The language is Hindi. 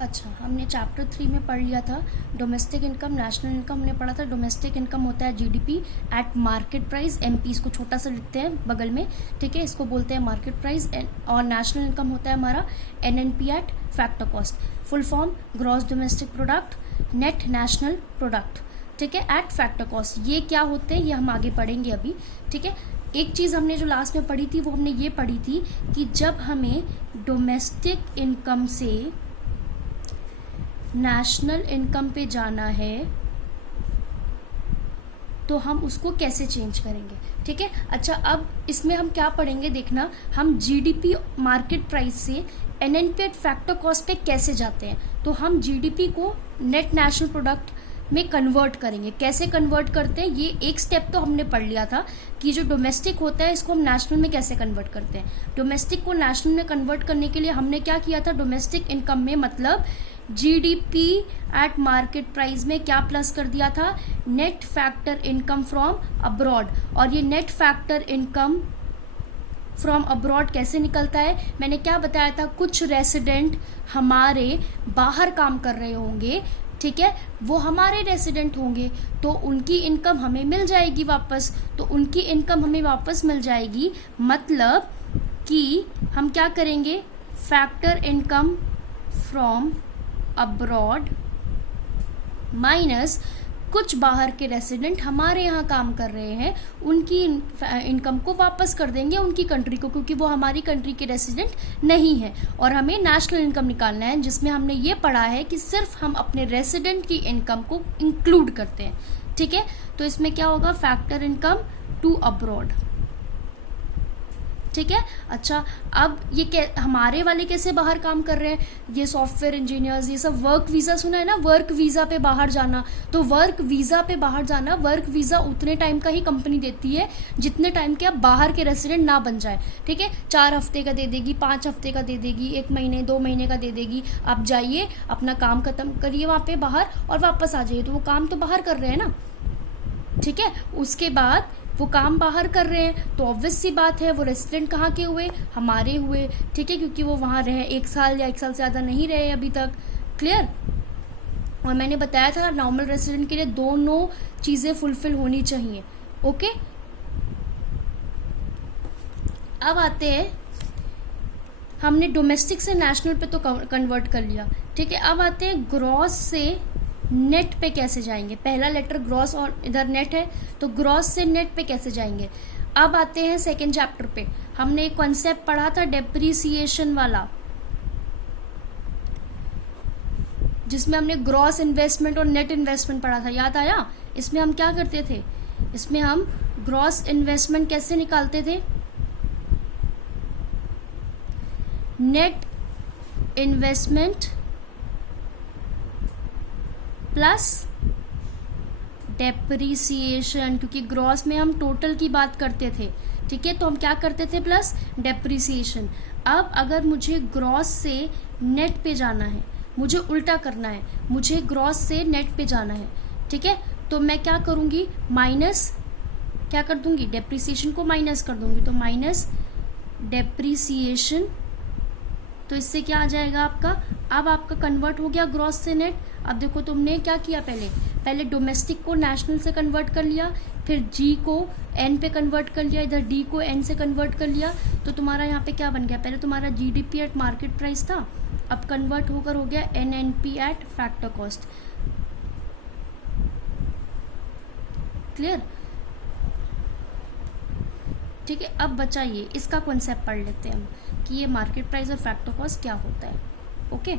अच्छा, हमने चैप्टर 3 में पढ़ लिया था डोमेस्टिक इनकम, नेशनल इनकम हमने पढ़ा था। डोमेस्टिक इनकम होता है GDP at market price, MP इसको छोटा सा लिखते हैं बगल में, ठीक है, इसको बोलते हैं मार्केट प्राइस। और नेशनल इनकम होता है हमारा NNP eight factor cost, full form gross domestic product, net national product, ठीक है, एट फैक्टर कॉस्ट। ये क्या होते हैं ये हम आगे पढ़ेंगे अभी, ठीक है। एक चीज़ हमने जो लास्ट में पढ़ी थी वो हमने ये पढ़ी थी कि जब हमें डोमेस्टिक इनकम से नेशनल इनकम पे जाना है तो हम उसको कैसे चेंज करेंगे, ठीक है। अच्छा, अब इसमें हम क्या पढ़ेंगे देखना, हम जीडीपी मार्केट प्राइस से एनएनपी एट फैक्टर कॉस्ट पे कैसे जाते हैं। तो हम जीडीपी को नेट नेशनल प्रोडक्ट में कन्वर्ट करेंगे। कैसे कन्वर्ट करते हैं, ये एक स्टेप तो हमने पढ़ लिया था कि जो डोमेस्टिक होता है इसको हम नेशनल में कैसे कन्वर्ट करते हैं। डोमेस्टिक को नेशनल में कन्वर्ट करने के लिए हमने क्या किया था, डोमेस्टिक इनकम में मतलब जीडीपी एट मार्केट प्राइस में क्या प्लस कर दिया था, net factor income from abroad. और ये net factor income from abroad कैसे निकलता है, मैंने क्या बताया था, कुछ रेसिडेंट हमारे बाहर काम कर रहे होंगे, ठीक है, वो हमारे रेसिडेंट होंगे तो उनकी इनकम हमें मिल जाएगी वापस। तो उनकी इनकम हमें वापस मिल जाएगी मतलब कि हम क्या करेंगे, factor income from abroad minus कुछ बाहर के रेसिडेंट हमारे यहाँ काम कर रहे हैं, उनकी इनकम को वापस कर देंगे उनकी कंट्री को, क्योंकि वो हमारी कंट्री के रेसिडेंट नहीं है। और हमें नेशनल इनकम निकालना है जिसमें हमने ये पढ़ा है कि सिर्फ हम अपने रेसिडेंट की इनकम को इंक्लूड करते हैं, ठीक है। तो इसमें क्या होगा, फैक्टर इनकम टू अब्रॉड, ठीक है। अच्छा, अब ये हमारे वाले कैसे बाहर काम कर रहे हैं, ये सॉफ्टवेयर इंजीनियर्स, ये सब वर्क वीज़ा सुना है ना, वर्क वीज़ा पे बाहर जाना। तो वर्क वीज़ा पे बाहर जाना, वर्क वीज़ा उतने टाइम का ही कंपनी देती है जितने टाइम के आप बाहर के रेसिडेंट ना बन जाए, ठीक है। 4 हफ्ते का दे देगी, 5 हफ्ते का दे देगी, 1 महीने 2 महीने का दे देगी। आप जाइए, अपना काम खत्म करिए वहाँ पे बाहर और वापस आ जाइए। तो वो काम तो बाहर कर रहे हैं ना, ठीक है। उसके बाद वो काम बाहर कर रहे हैं तो ऑब्वियस सी बात है वो रेसिडेंट कहाँ के हुए, हमारे हुए, ठीक है, क्योंकि वो वहाँ रहे 1 साल या 1 साल से ज़्यादा नहीं रहे अभी तक, क्लियर। और मैंने बताया था नॉर्मल रेसिडेंट के लिए दोनों चीज़ें फुलफिल होनी चाहिए, ओके। अब आते हैं, हमने डोमेस्टिक से नेशनल पे तो कन्वर्ट कर लिया, ठीक है। अब आते हैं ग्रॉस से नेट पे कैसे जाएंगे। पहला लेटर ग्रॉस और इधर नेट है तो ग्रॉस से नेट पे कैसे जाएंगे। अब आते हैं सेकंड चैप्टर पे, हमने एक कॉन्सेप्ट पढ़ा था डेप्रिसिएशन वाला, जिसमें हमने ग्रॉस इन्वेस्टमेंट और नेट इन्वेस्टमेंट पढ़ा था, याद आया। इसमें हम क्या करते थे, इसमें हम ग्रॉस इन्वेस्टमेंट कैसे निकालते थे, नेट इन्वेस्टमेंट प्लस डेप्रिसिएशन, क्योंकि ग्रॉस में हम टोटल की बात करते थे, ठीक है, तो हम क्या करते थे, प्लस डेप्रिसिएशन। अब अगर मुझे ग्रॉस से नेट पे जाना है, मुझे उल्टा करना है, मुझे ग्रॉस से नेट पे जाना है, ठीक है, तो मैं क्या करूँगी, माइनस क्या कर दूँगी, डेप्रिसिएशन को माइनस कर दूँगी, तो माइनस डेप्रिसिएशन, तो इससे क्या आ जाएगा आपका, अब आपका कन्वर्ट हो गया ग्रॉस से नेट। अब देखो तुमने क्या किया, पहले डोमेस्टिक को नेशनल से कन्वर्ट कर लिया, फिर जी को एन पे कन्वर्ट कर लिया, इधर डी को एन से कन्वर्ट कर लिया, तो तुम्हारा यहाँ पे क्या बन गया, पहले तुम्हारा जीडीपी एट मार्केट प्राइस था, अब कन्वर्ट होकर हो गया NNP eight factor cost, clear, ठीक है। अब बचा ये, इसका कॉन्सेप्ट पढ़ लेते हैं हम कि ये मार्केट प्राइस और फैक्टर कॉस्ट क्या होता है, ओके।